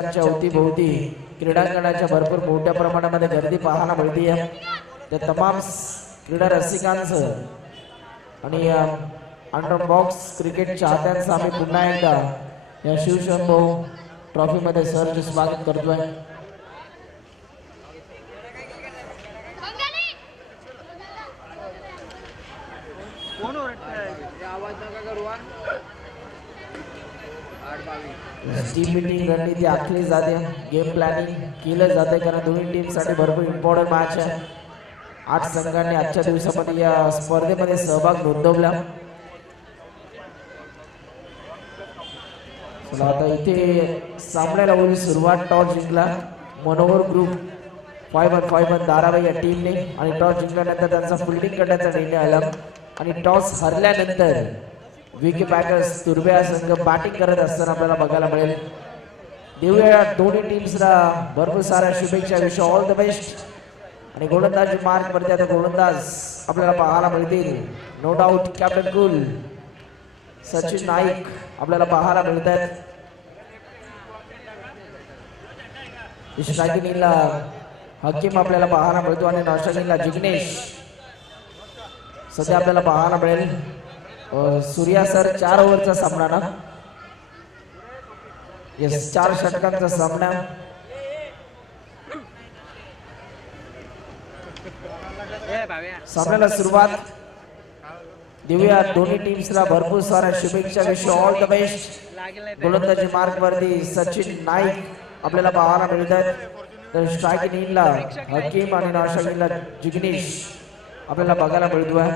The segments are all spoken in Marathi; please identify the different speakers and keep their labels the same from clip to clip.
Speaker 1: अवतीभोवती क्रीडांगणाच्या भरपूर मोठ्या प्रमाणामध्ये गर्दी पाहायला मिळते त्या तमाम क्रीडा रसिकांचं आणि अंडर बॉक्स क्रिकेट चाहत्यांचं आम्ही पुन्हा एकदा या शिवशंभू ट्रॉफीमध्ये सरचे स्वागत करतोय. टीम मिटिंग रणनीती आखली जाते. गेम प्लॅनिंग केलं जाते कारण दोन्ही टीमसाठी भरपूर इम्पॉर्टंट मॅच आहे. आठ संघांनी आजच्या दिवसामध्ये या स्पर्धेमध्ये सहभाग नोंदवला. आता इथे सामन्याला होईल सुरुवात टॉस जिंकला Manohar group five one five one Dharavi या टीमने आणि टॉस जिंकल्यानंतर त्यांचा फिल्डिंग करण्याचा निर्णय आला. आणि टॉस हरल्यानंतर विकी पॅकर्स तुर्बे संघ बॅटिंग करत असताना आपल्याला बघायला मिळेल. देऊया दोन्ही टीम्सला भरपूर साऱ्या शुभेच्छा. विश ऑल द बेस्ट आणि गोलंदाजी मार्क वरती आता गोलंदाज आपल्याला पाहायला मिळतील. No doubt captain cool Sachin Naik आपल्याला पाहायला मिळत आहेत इशागिनीला हकीम आपल्याला पाहायला मिळतो. आणि नौशागिनीला जिग्नेश सध्या आपल्याला पाहायला मिळेल. सूर्या सर चार ओव्हरचा सामना ना? येस चार षटकांचा सामना. सामन्याला सुरुवात. देऊया दोन्ही टीम्सला भरपूर साऱ्या शुभेच्छा. विश ऑल द बेस्ट गोलंदाजी मार्क वरती सचिन नाईक आपल्याला पाहायला मिळतात. तर स्ट्राईक इनला हकीम आणि नाशागिनला जिग्नेश आपल्याला बघायला मिळतोय.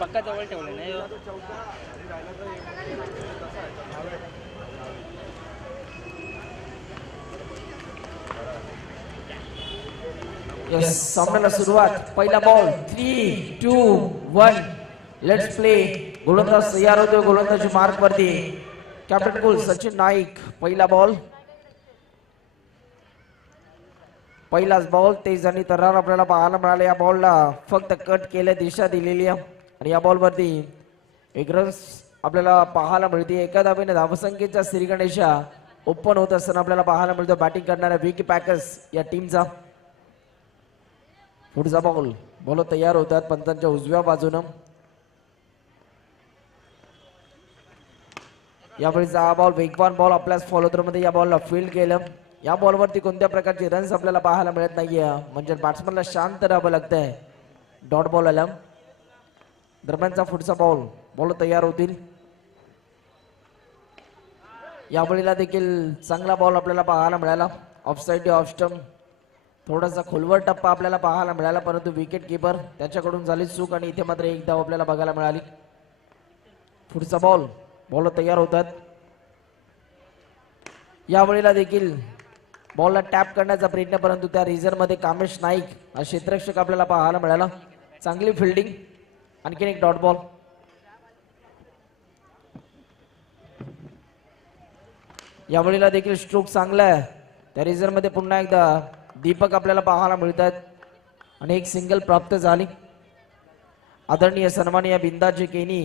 Speaker 2: पक्का जवळ ठेवले नाही हो.
Speaker 1: यस सामन्याला सुरुवात पहिला ball three two one let's play गोलंदाज तयार होतोय गोलंदाजी मार्क वरती कॅप्टन कुल सचिन नाईक पहिला बॉल पहिलाच बॉल तेज आणि तरार आपल्याला पाहायला मिळाले या बॉलला फक्त कट केल्या दिशा दिलेली आहे. आणि या बॉल वरती एक रन्स आपल्याला पाहायला मिळते. एका धावेने धावसंख्येचा श्रीगणेशा ओपन होत असताना आपल्याला पाहायला मिळतो. बॅटिंग करणाऱ्या विकी पॅकर्स या टीमचा पुढचा बॉल बॉल तयार होतात पंतांच्या उजव्या बाजूनं. यावेळीचा हा बॉल वेगवान बॉल आपल्याच फॉलो मध्ये या बॉलला फील्ड केलं. या बॉलवरती कोणत्या प्रकारचे रन्स आपल्याला पाहायला मिळत नाहीये? म्हणजे बॅट्समनला शांत राहावं लागतंय. डॉट बॉल आला. दरम्यानचा पुढचा बॉल बॉल तयार होतील. यावेळीला देखील चांगला बॉल आपल्याला पाहायला मिळाला. ऑफसाईड ऑफ थोडासा खोलवर टप्पा आपल्याला पाहायला मिळाला परंतु विकेट किपर त्याच्याकडून झाली चूक आणि इथे मात्र एक धाव आपल्याला बघायला मिळाली. पुढचा बॉल बॉल तयार होतात. यावेळेला देखील बॉलला टॅप करण्याचा प्रयत्न परंतु त्या रिझनमध्ये कामेश नाईक हा क्षेत्ररक्षक आपल्याला पाहायला मिळाला. चांगली फिल्डिंग आणखीन एक डॉट बॉल यावेळेला देखील स्ट्रोक चांगला आहे. त्या रिझनमध्ये पुन्हा एकदा दीपक आपल्याला पाहायला मिळत आहेत आणि एक सिंगल प्राप्त झाली. आदरणीय सन्मानीय बिंदाजी केनी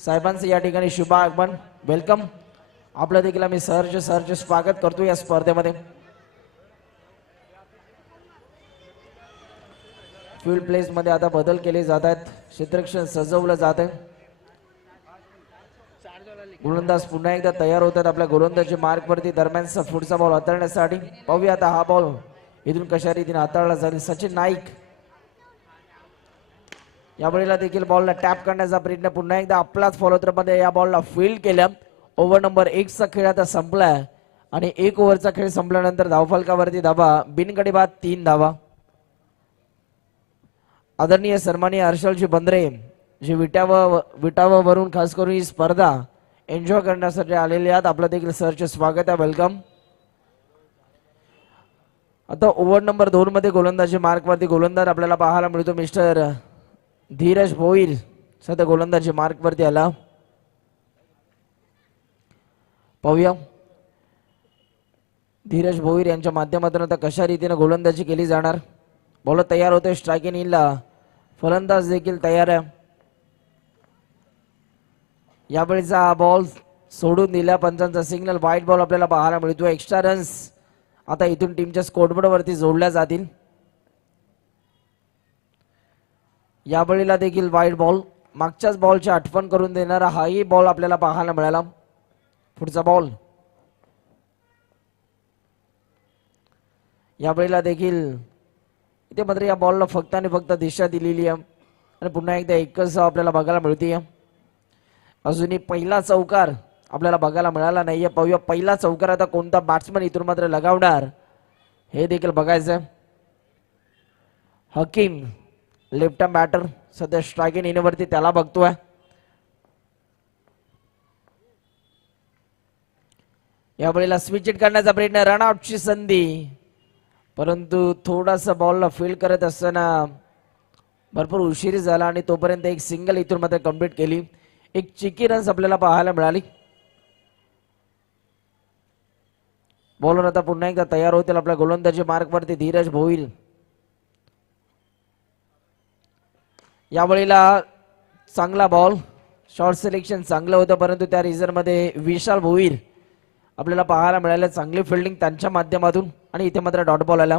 Speaker 1: साहेबांचं या ठिकाणी शुभ आगमन. वेलकम आपलं देखील आम्ही सहर्ष सहर्ष स्वागत करतो या स्पर्धेमध्ये. फील्ड प्लेसमध्ये आता बदल केले जात आहेत. क्षेत्रक्षण सजवलं जात आहे. गोलंदाज पुन्हा एकदा तयार होतात आपल्या गोलंदाजी मार्क वरती. दरम्यानचा पुढचा बॉल हाताळण्यासाठी पाहूया आता हा बॉल इथून कशा रीतीने हाताळला जाईल. सचिन नाईक. यावेळेला देखील बॉलला टॅप करण्याचा प्रयत्न पुन्हा एकदा आपलाच फॉलोत्रमध्ये या बॉलला फील्ड केल्या ओव्हर नंबर एकचा खेळ आता संपलाय. आणि एक ओव्हरचा खेळ संपल्यानंतर धावफलकावरती धावा. बिनगडी बाद तीन धावा. आदरणीय सन्मानीय हर्षलजी बंद्रे जे विटाव विटावावरून खास करून ही स्पर्धा एन्जॉय करण्यासाठी आलेले आहेत. आपलं देखील सरचे स्वागत आहे. वेलकम आता ओव्हर नंबर दोन मध्ये गोलंदाजी मार्कवरती गोलंदाज आपल्याला पाहायला मिळतो. मिस्टर धीरज भोईर सध्या गोलंदाजी मार्कवरती आला. पाहूया. धीरज भोईर यांच्या माध्यमातून आता कशा रीतीने गोलंदाजी केली जाणार? बॉलर तयार होते स्ट्राईक इनला फलंदाज देखील तयार आहे. यावेळीचा हा बॉल सोडून दिला पंचांचा सिग्नल वाईट बॉल आपल्याला पाहायला मिळतो. एक्स्ट्रा रन्स आता इथून टीमच्या स्कोटबोर्डवरती जोडल्या जातील. यावेळीला देखील वाईट बॉल मागच्याच बॉलची आठवण करून देणारा हाही बॉल आपल्याला पाहायला मिळाला. पुढचा बॉल यावेळीला देखील इथे मात्र या बॉलला फक्त आणि फक्त दिशा दिलेली आहे. आणि पुन्हा एकदा एकच आपल्याला बघायला मिळते अजूनही पहिला चौकार आपल्याला बघायला मिळाला नाहीये. पाहूया पहिला चौकार आता कोणता बॅट्समन इथून मात्र लगावणार? हे देखील बघायचं हकीम लेफ्ट बॅटर सध्या स्ट्राईक इनवरती त्याला बघतोय. यावेळेला स्विच इट करण्याचा प्रयत्न रनआउटची संधी. परंतु थोडासा बॉलला फील्ड करत असताना भरपूर उशीर झाला आणि तोपर्यंत एक सिंगल इथून मात्र कंप्लीट केली. एक चिकी रन्स आपल्याला पाहायला मिळाली. बॉलर आता पुन्हा एकदा तयार होतील आपल्या गोलंदाजी मार्क वरती धीरज भोईल यावेळीला चांगला बॉल शॉर्ट सिलेक्शन चांगलं होतं परंतु त्या रिझनमध्ये विशाल भोईर आपल्याला पाहायला मिळालं. चांगली फिल्डिंग त्यांच्या माध्यमातून आणि इथे मात्र डॉट बॉल आला.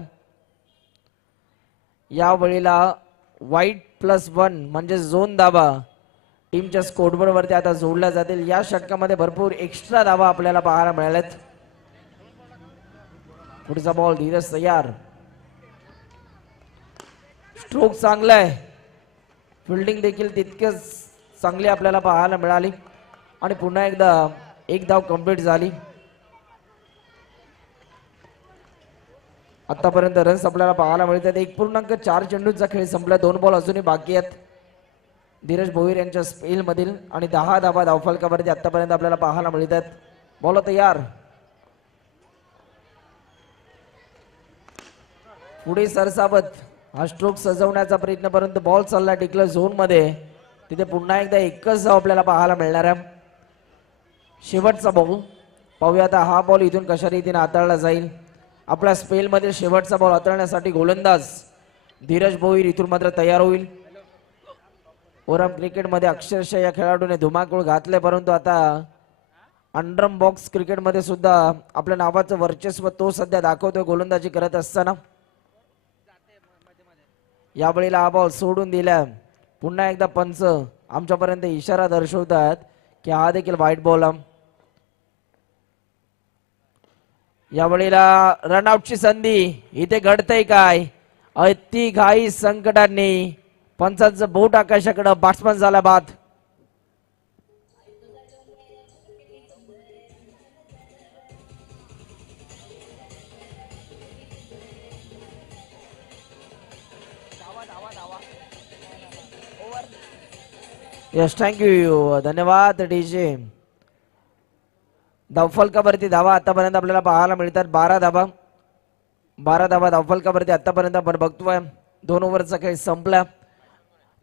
Speaker 1: यावेळीला वाईट प्लस वन म्हणजे झोन दाबा. टीमच्या स्कोरबोर्ड वरती आता जोडल्या जातील. या षटकामध्ये भरपूर एक्स्ट्रा धावा आपल्याला पाहायला मिळाल्यात. पुढचा बॉल धीरज तयार. स्ट्रोक चांगला आहे. फिल्डिंग देखील तितकेच चांगली आपल्याला पाहायला मिळाली. आणि पुन्हा एकदा एक धाव कंप्लीट झाली. आतापर्यंत रन्स आपल्याला पाहायला मिळतात. एक पूर्णांक चार चेंडूचा खेळ संपला. दोन बॉल अजूनही बाकी आहेत. धीरज भोईर यांच्या स्पेलमधील आणि दहा धाबा धावफलकावरती आतापर्यंत आपल्याला पाहायला मिळत आहेत बोला तयार पुढे सरसावत. हा स्ट्रोक सजवण्याचा प्रयत्न परंतु बॉल चालला टिकलं झोनमध्ये. तिथे पुन्हा एकदा एकच धाव आपल्याला पाहायला मिळणार आहे. शेवटचा बॉल पाहूया आता हा बॉल इथून कशा रीतीने हाताळला जाईल. आपल्या स्पेलमधील शेवटचा बॉल हाताळण्यासाठी गोलंदाज धीरज भोईर इथून मात्र तयार होईल. ओरम क्रिकेटमध्ये अक्षरशः या खेळाडूने धुमाकूळ घातले परंतु आता अंडरम बॉक्स क्रिकेटमध्ये सुद्धा आपल्या नावाचं वर्चस्व तो सध्या दाखवतोय गोलंदाजी करत असताना. यावेळीला हा बॉल सोडून दिला पुन्हा एकदा पंच आमच्यापर्यंत इशारा दर्शवतात की हा देखील वाईट बॉल यावेळीला रनआउटची संधी इथे घडतंय काय? अति घाई संकटांनी पंचांचं बोट आकाशाकडं बॅट्समन झाला बाद. यस थँक्यू धन्यवाद डीजे धावफलकावरती धावा आतापर्यंत आपल्याला पाहायला मिळतात. बारा धावा. बारा धावा धावफलकावरती आतापर्यंत आपण बघतोय. दोन ओव्हरचा खेळ संपला.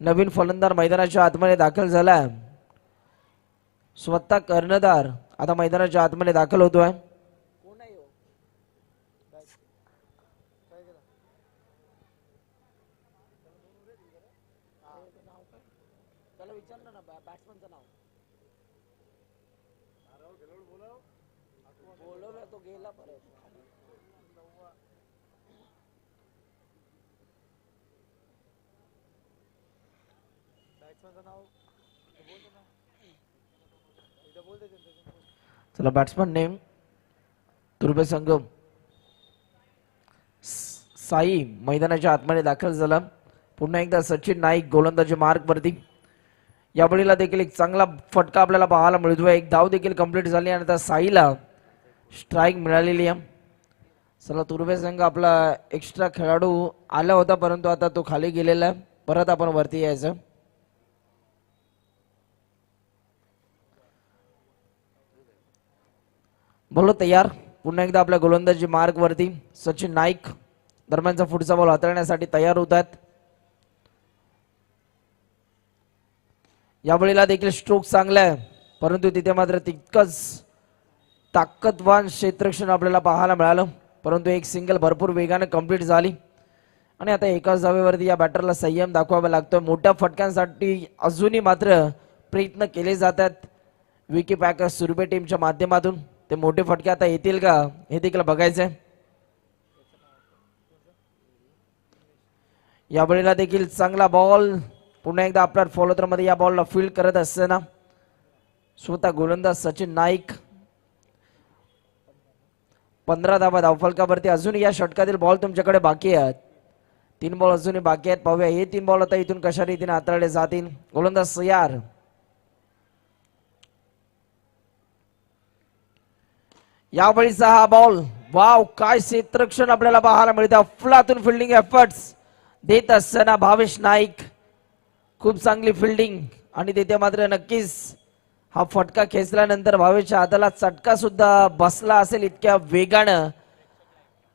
Speaker 1: नवीन फलंदाज मैदानाच्या आतमध्ये दाखल झाला स्वतः कर्णधार आता मैदानाच्या आतमध्ये दाखल होतो आहे चला बॅट्समन नेम तुर्बे संगम. साई मैदानाच्या आतमध्ये दाखल झाला. पुन्हा एकदा सचिन नाईक गोलंदाजी मार्गवरती या बळीला देखील एक चांगला फटका आपल्याला पाहायला मिळतोय एक धाव देखील कंप्लीट झाली आणि आता साईला स्ट्राईक मिळालेली आहे. चला तुर्बे संघ आपला एक्स्ट्रा खेळाडू आला होता परंतु आता तो खाली गेलेला आहे. परत आपण वरती यायचं. बोलो तयार. पुन्हा एकदा आपल्या गोलंदाजी मार्गवरती सचिन नाईक दरम्यानचा पुढचा बॉल हाताळण्यासाठी तयार होत आहेत. यावेळेला देखील स्ट्रोक चांगला आहे परंतु तिथे मात्र तितकंच ताकदवान क्षेत्रक्षण आपल्याला पाहायला मिळालं. परंतु एक सिंगल भरपूर वेगाने कंप्लीट झाली. आणि आता एकाच जावेवरती या बॅटरला संयम दाखवावा लागतोय. मोठ्या फटक्यांसाठी अजूनही मात्र प्रयत्न केले जातात विकी पॅकर सुरबे टीमच्या माध्यमातून. ते मोठे फटके आता येतील का? हे देखील बघायचंय. या बळीला देखील चांगला बॉल पुन्हा एकदा आपल्या मध्ये या बॉलला फील्ड करत असताना स्वतः गोलंदाज सचिन नाईक. पंधरा धावा धावफलकावरती अजूनही या षटकातील बॉल तुमच्याकडे बाकी आहेत. तीन बॉल अजूनही बाकी आहेत. पाहूया हे तीन बॉल आता इथून कशा रीतीने हाताळले जातील? गोलंदाज सयार. यावेळीचा हा बॉल वाव काय क्षेत्रक्षण आपल्याला पाहायला मिळते. अफलातून फिल्डिंग एफर्ट्स देत असताना भावेश नाईक. खूप चांगली फिल्डिंग आणि तिथे मात्र नक्कीच. हा फटका खेचल्यानंतर भावेशच्या हाताला चटका सुद्धा बसला असेल इतक्या वेगानं.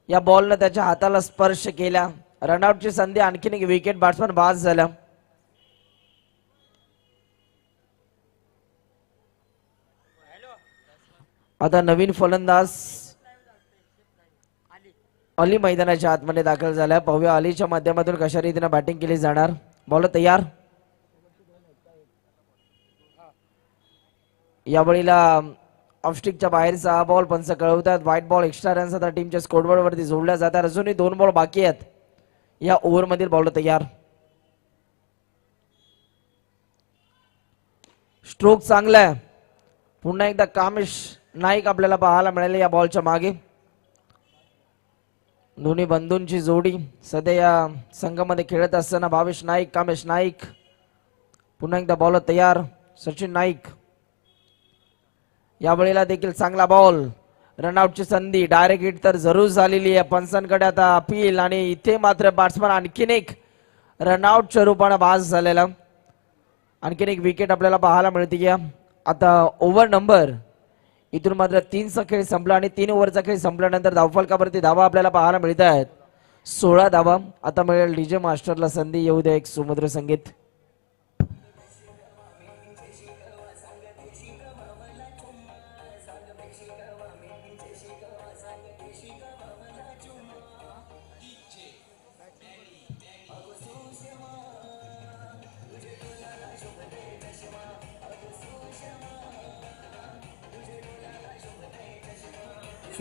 Speaker 1: या बॉलनं त्याच्या हाताला स्पर्श केला. रनआउटची संधी आणखीन एक विकेट बॅट्समन बाद झाला. आता नवीन फलंदाज अली मैदानाच्या आतमध्ये दाखल झाला. पाहूया अलीच्या माध्यमातून कशा रीतीने बॅटिंग केली जाणार. बॉल तयार? यावेळीला ऑफस्टिकच्या बाहेरचा हा बॉल पंच कळवतात व्हाईट बॉल एक्स्ट्रा रन्स आता टीमच्या स्कोरबोर्ड वरती जोडल्या जातात. अजूनही दोन बॉल बाकी आहेत. या ओव्हर मधील बॉल तयार. स्ट्रोक चांगला आहे. पुन्हा एकदा कामेश नाईक आपल्याला पाहायला मिळाले या बॉलच्या मागे. दोन्ही बंधूंची जोडी सध्या या संघामध्ये खेळत असताना भावेश नाईक कामेश नाईक. पुन्हा एकदा बॉल तयार सचिन नाईक. या वेळेला देखील चांगला बॉल रनआउटची संधी डायरेक्ट हिट तर जरूर झालेली आहे. पंचांकडे आता अपील आणि इथे मात्र बॅट्समन आणखीन एक रनआउटच्या रूपाने बाज झालेला. आणखीन एक विकेट आपल्याला पाहायला मिळते. आता ओव्हर नंबर इथून मात्र तीनचा खेळ संपला आणि तीन ओव्हरचा खेळ संपल्यानंतर धावफलकावरती धावा आपल्याला पाहायला मिळत आहेत सोळा धावा. आता मिळेल डीजे मास्टरला संधी. येऊ द्या एक सुमधुर संगीत.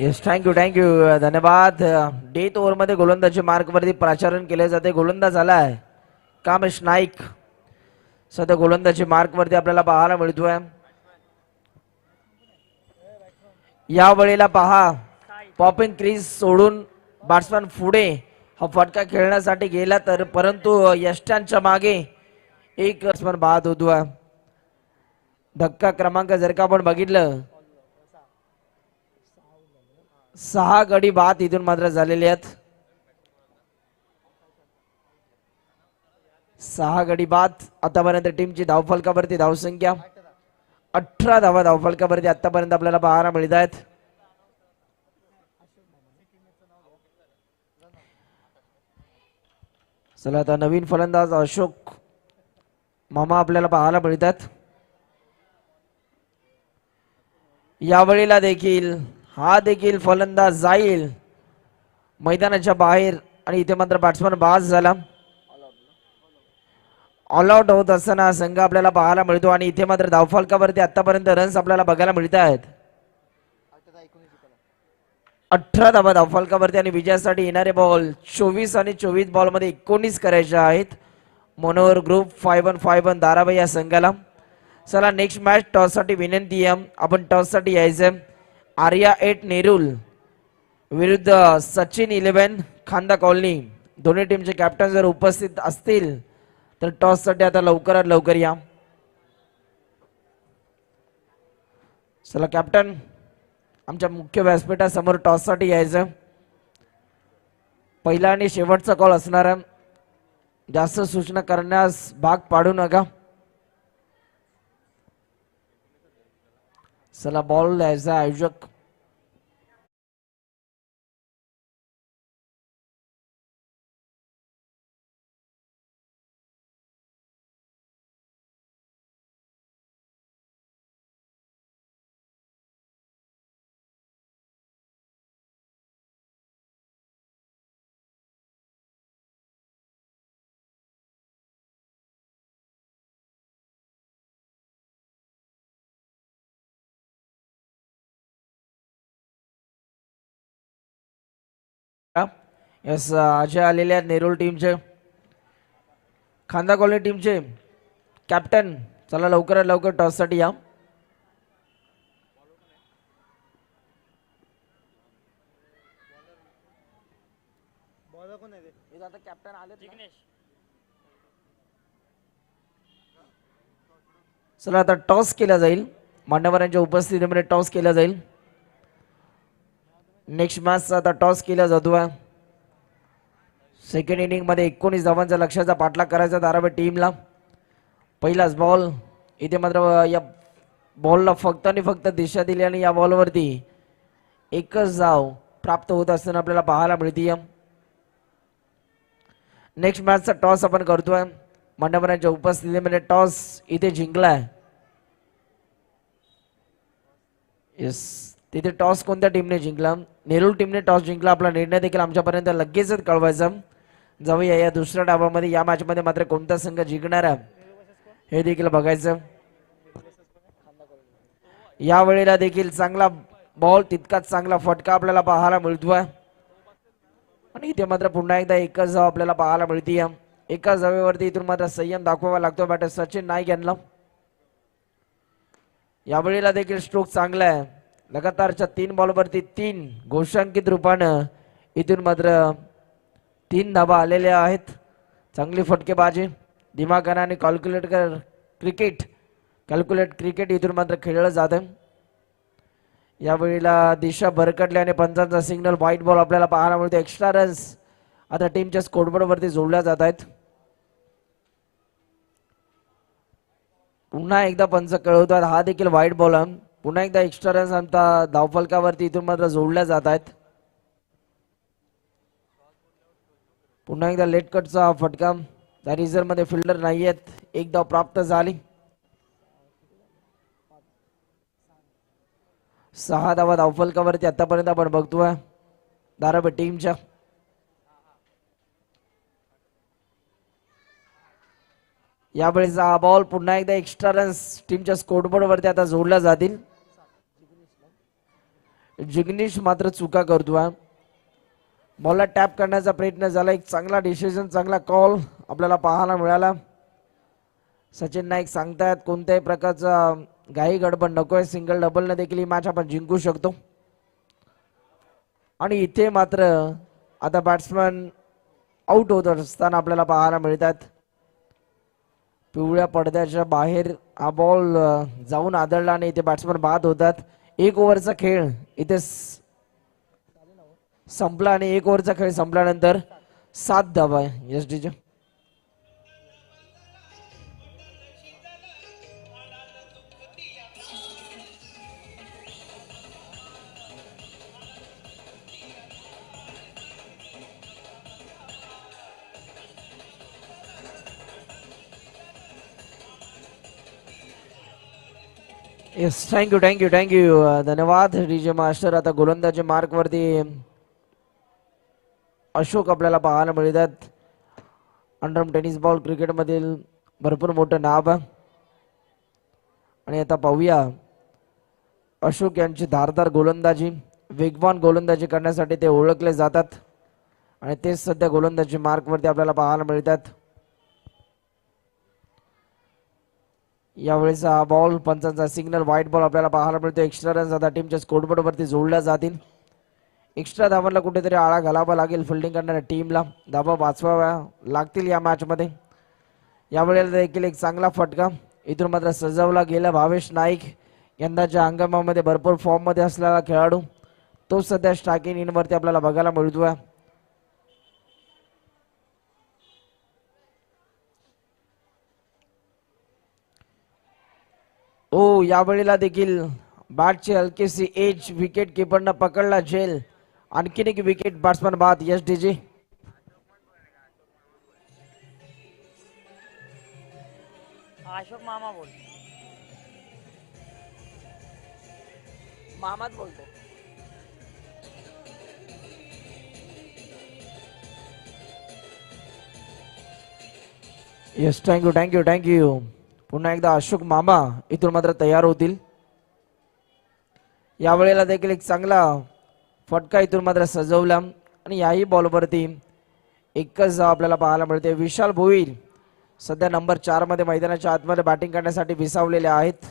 Speaker 1: Yes thank you thank you धन्यवाद. डेथ ओव्हरमध्ये गोलंदाजी मार्कवरती प्राचारण केले जाते. गोलंदाज आलाय कामेश नाईक. सध्या गोलंदाजी मार्कवरती आपल्याला पाहायला मिळतोय. या वेळेला पहा पॉपिंग क्रीज सोडून बॅट्समॅन पुढे हा फटका खेळण्यासाठी गेला तर परंतु यष्ट्यांच्या मागे एक बॅट्समॅन बाद होतोय. धक्का क्रमांक जर का आपण बघितलं सहा गडी बाद इथून मात्र झालेले आहेत. सहा गडी बाद आतापर्यंत टीमची धावफलकावरती धावसंख्या. अठरा धावा धावफलकावरती आतापर्यंत आपल्याला पाहायला मिळत आहेत. चला आता नवीन फलंदाज अशोक मामा आपल्याला पाहायला मिळतात यावेळेला देखील हा देखील फलंदाज जाईल. मैदानाच्या बाहेर आणि इथे मात्र बॅट्समन बाद झाला. ऑल आउट होत असताना संघ आपल्याला पाहायला मिळतो आणि इथे मात्र धावफलकावरती आतापर्यंत रन्स आपल्याला बघायला मिळत आहेत. अठरा धावा धावफलकावरती आणि विजयासाठी येणारे बॉल चोवीस आणि चोवीस बॉलमध्ये एकोणीस करायचे आहेत. Manohar group five one five one Dharavi या संघाला. चला नेक्स्ट मॅच टॉससाठी विनंती आहे. आपण टॉससाठी आर्या एट नेरुल विरुद्ध सचिन इलेव्हन खांदा कॉलनी. दोन्ही टीमचे कॅप्टन जर उपस्थित असतील तर टॉससाठी आता लवकरात लवकर या. चला कॅप्टन आमच्या मुख्य व्यासपीठासमोर टॉससाठी यायचं. पहिला आणि शेवटचा कॉल असणार आहे. जास्त सूचना करण्यास भाग पाडू नका. चला बॉल ॲज अ आयोजक यस अजय आलेले आहेत नेरूळ टीमचे खांदा कॉलनी टीमचे कॅप्टन चला लवकरात लवकर टॉससाठी या. कॅप्टन आले चला आता टॉस केला जाईल. मान्यवरांच्या उपस्थितीमध्ये टॉस केला जाईल. नेक्स्ट मॅचचा आता टॉस केला जातो आहे सेकंड इनिंगमध्ये एकोणीस धावांचा लक्षाचा पाठलाग करायचा धारावी टीमला पहिलाच बॉल इथे मात्र या बॉलला फक्त आणि फक्त दिशा दिली आणि या बॉलवरती एकच धाव प्राप्त होत असताना आपल्याला पाहायला मिळतीय नेक्स्ट मॅचचा टॉस आपण करतोय. मान्यवरांच्या उपस्थितीमध्ये टॉस इथे जिंकलाय. येस तिथे टॉस कोणत्या टीमने जिंकला? नेरूळ टीमने टॉस जिंकला. आपला निर्णय देखील आमच्यापर्यंत लगेचच कळवायचा. जाऊया या दुसऱ्या डावामध्ये. या मॅचमध्ये मात्र कोणता संघ जिंकणार आहे हे देखील बघायचं. या वेळेला देखील चांगला बॉल तितकाच चांगला फटका आपल्याला पाहायला मिळतोय. आणि इथे मात्र पुन्हा एकदा एकच जाव आपल्याला पाहायला मिळतीय. एकाच जावेवरती इथून मात्र संयम दाखवावा लागतो बॅटर सचिन नाईक यांना. यावेळेला देखील स्ट्रोक चांगला आहे. लगातारच्या तीन बॉलवरती तीन घोषांकित रूपानं इथून मात्र तीन धाबा आलेल्या आहेत. चांगली फटकेबाजी दिमागानं आणि कॅल्क्युलेट कर क्रिकेट कॅल्क्युलेट क्रिकेट इथून मात्र खेळलं जातं. यावेळेला दिशा भरकटल्याने आणि पंचांचा सिग्नल व्हाईट बॉल आपल्याला पाहायला मिळतो. एक्स्ट्रा रन्स आता टीमच्या स्कोरबोर्डवरती जोडल्या जात आहेत. पुन्हा एकदा पंच कळवतात. हा देखील व्हाईट बॉल आहे पुन्हा एकदा एक्स्ट्रा रन्स आमचा धावफलकावरती इथून मात्र जोडल्या जात आहेत. पुन्हा एकदा लेट कटचा फटका. त्या रिझर्वमध्ये फिल्डर नाही आहेत. एक धाव प्राप्त झाली. सहा धावा धावफलकावरती आतापर्यंत आपण बघतोय. दाराब टीमच्या. यावेळेचा हा बॉल पुन्हा एकदा एक्स्ट्रा रन्स टीमच्या स्कोरबोर्ड वरती आता जोडल्या जातील. जिग्निश मात्र चुका करतो बॉलला टॅप करण्याचा प्रयत्न झाला. एक चांगला डिसिजन चांगला कॉल आपल्याला पाहायला मिळाला. सचिन नाईक सांगतायत कोणत्याही प्रकारचा घाई गडबड नकोय. सिंगल डबल देखील ही मॅच आपण जिंकू शकतो. आणि इथे मात्र आता बॅट्समॅन आउट होत असताना आपल्याला पाहायला मिळतात. पिवळ्या पडद्याच्या बाहेर हा बॉल जाऊन आदळला आणि इथे बॅट्समन बाद होतात. एक ओव्हरचा खेळ. इथे संपला आणि एक ओव्हरचा खेळ संपल्यानंतर सात धावा एस डीच्या yes thank you thank you thank you धन्यवाद डीजे मास्टर आता गोलंदाजी मार्क वरती अशोक आपल्याला पाहायला मिळतात. अंडरम टेनिस बॉल क्रिकेटमधील भरपूर मोठं नाव. आहे आणि आता पाहूया. अशोक यांची धारदार गोलंदाजी वेगवान गोलंदाजी करण्यासाठी ते ओळखले जातात. आणि तेच सध्या गोलंदाजी मार्कवरती आपल्याला पाहायला मिळतात. यावेळेचा बॉल पंचांचा सिग्नल व्हाईट बॉल आपल्याला पाहायला मिळतो एक्स्ट्रा रन्स आता टीमच्या स्कोरबोर्डवरती जोडल्या जातील. एक्स्ट्रा धावांना कुठेतरी आळा घालावा लागेल फिल्डिंग करणाऱ्या टीमला धाबा वाचवाव्या लागतील या मॅचमध्ये यावेळेला देखील एक चांगला फटका. इथून मात्र सजवला गेला भावेश नाईक. यंदाच्या हंगामामध्ये भरपूर फॉर्ममध्ये असलेला खेळाडू. तो सध्या स्ट्रायकिंग इनवरती आपल्याला बघायला मिळतोय. ओ यावेळेला देखील बॅटची हलकीशी एज विकेट किपरनं पकडला झेल. आणखीन एक विकेट बॅट्समॅन बाद यश डीजी
Speaker 2: अशोक मामा बोल.
Speaker 1: मामाच बोलतो येस थँक्यू थँक्यू थँक्यू पुन्हा एकदा अशोक मामा इथून मात्र तयार होतील. यावेळेला देखील एक चांगला फटका इथून मात्र सजवला आणि याही बॉलवरती एकच धाव आपल्याला पाहायला मिळते विशाल भोईल सध्या नंबर चारमध्ये मैदानाच्या आतमध्ये बॅटिंग करण्यासाठी विसावलेले आहेत.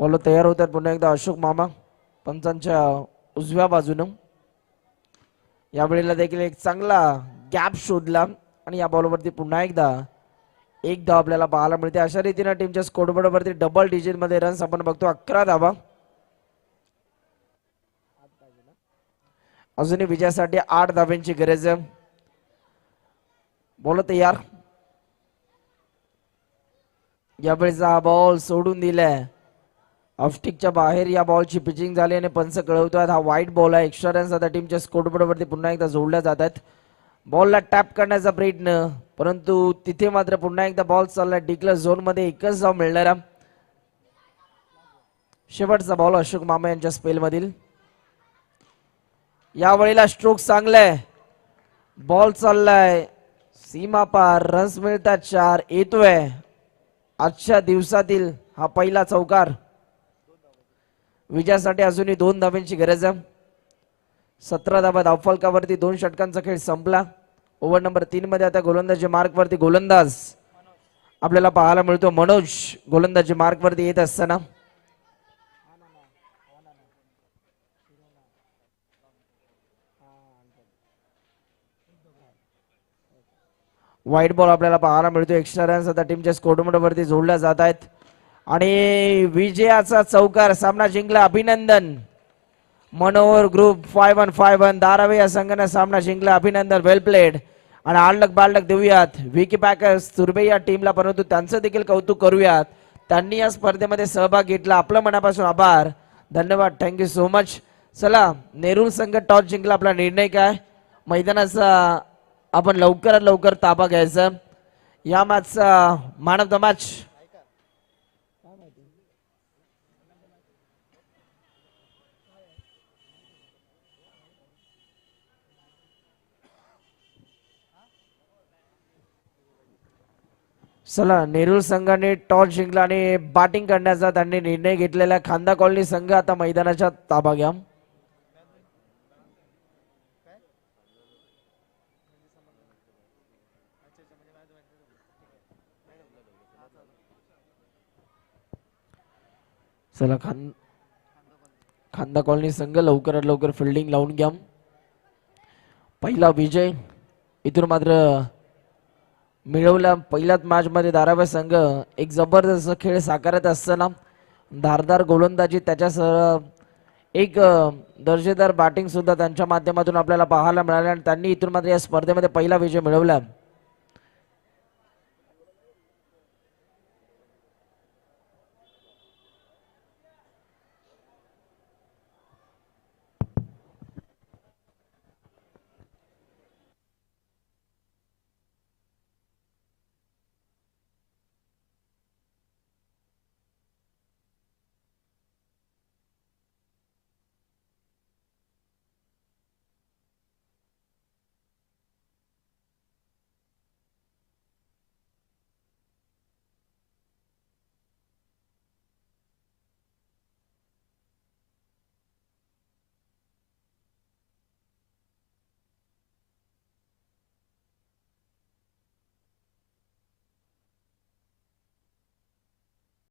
Speaker 1: बॉल तयार होतात पुन्हा एकदा अशोक मामा पंचांच्या उजव्या बाजूनं यावेळेला देखील एक चांगला गॅप शोधला आणि या बॉलवरती पुन्हा एकदा एक धाव आपल्याला पाहायला मिळते अशा रीतीनं टीमच्या स्कोरबोर्डवरती डबल डिजिटमध्ये रन्स आपण बघतो अकरा धावा अजूनही विजयासाठी आठ धाव्यांची गरज आहे बोल तयार यावेळेचा बॉल सोडून दिलाय ऑफस्टिकच्या बाहेर या बॉलची पिचिंग झाली आणि पंच कळवतोय हा वाईट बॉल आहे. एक्स्ट्रा रन्स आता टीमच्या स्कोरबोर्डवरती पुन्हा एकदा जोडल्या जात आहेत बॉलला टॅप करण्याचा प्रयत्न. परंतु तिथे मात्र पुन्हा एकदा बॉल चाललाय डिक्लर झोनमध्ये एकच जाऊ मिळणारा. शेवटचा बॉल अशोक मामा यांच्या स्पेल मधील. यावेळेला स्ट्रोक चांगलाय बॉल चाललाय. सीमा पार. रन्स मिळतात. चार. येतोय. आजच्या दिवसातील हा पहिला चौकार. विजयासाठी अजूनही दोन धाब्यांची गरज आहे. सतरा धाबा धावफलकावरती दोन षटकांचा खेळ संपला. ओव्हर नंबर तीन मध्ये आता गोलंदाजी मार्कवरती गोलंदाज आपल्याला पाहायला मिळतो. मनोज गोलंदाजी मार्कवरती येत असताना. व्हाईट बॉल आपल्याला पाहायला मिळतो. एक्स्ट्रा रन्स आता टीमच्या स्कोडमोडवरती जोडल्या जात आहेत. आणि विजयाचा चौकार सामना जिंकला अभिनंदन. Manohar group five one five one Dharavi या संघाने सामना जिंकला अभिनंदन वेल प्लेड आणि आडलक बाळलक देऊयात. विकी पॅकर्स तुर्बे या टीमला परंतु त्यांचं देखील कौतुक करूयात. त्यांनी या स्पर्धेमध्ये सहभाग घेतला. आपलं मनापासून आभार. धन्यवाद. थँक्यू सो मच चला नेरूळ संघ टॉस जिंकला. आपला निर्णय काय? मैदानाचा आपण लवकरात लवकर ताबा घ्यायचा. या मॅचचा मॅन ऑफ द मॅच चला नेरूळ संघाने टॉस जिंकला आणि बॅटिंग करण्याचा त्यांनी निर्णय घेतलेला खांदा कॉलनी संघ आता मैदानाच्या ताबा घ्या चला खान खांदा कॉलनी संघ लवकरात लवकर फिल्डिंग लावून घ्या. पहिला विजय इथून मात्र मिळवला. पहिल्याच मॅचमध्ये मध्ये संघ एक जबरदस्त खेळ साकारत असताना धारदार गोलंदाजी त्याच्यासह एक दर्जेदार बॅटिंग सुद्धा त्यांच्या माध्यमातून आपल्याला पाहायला मिळाली आणि त्यांनी इथून मात्र या स्पर्धेमध्ये पहिला विजय मिळवला.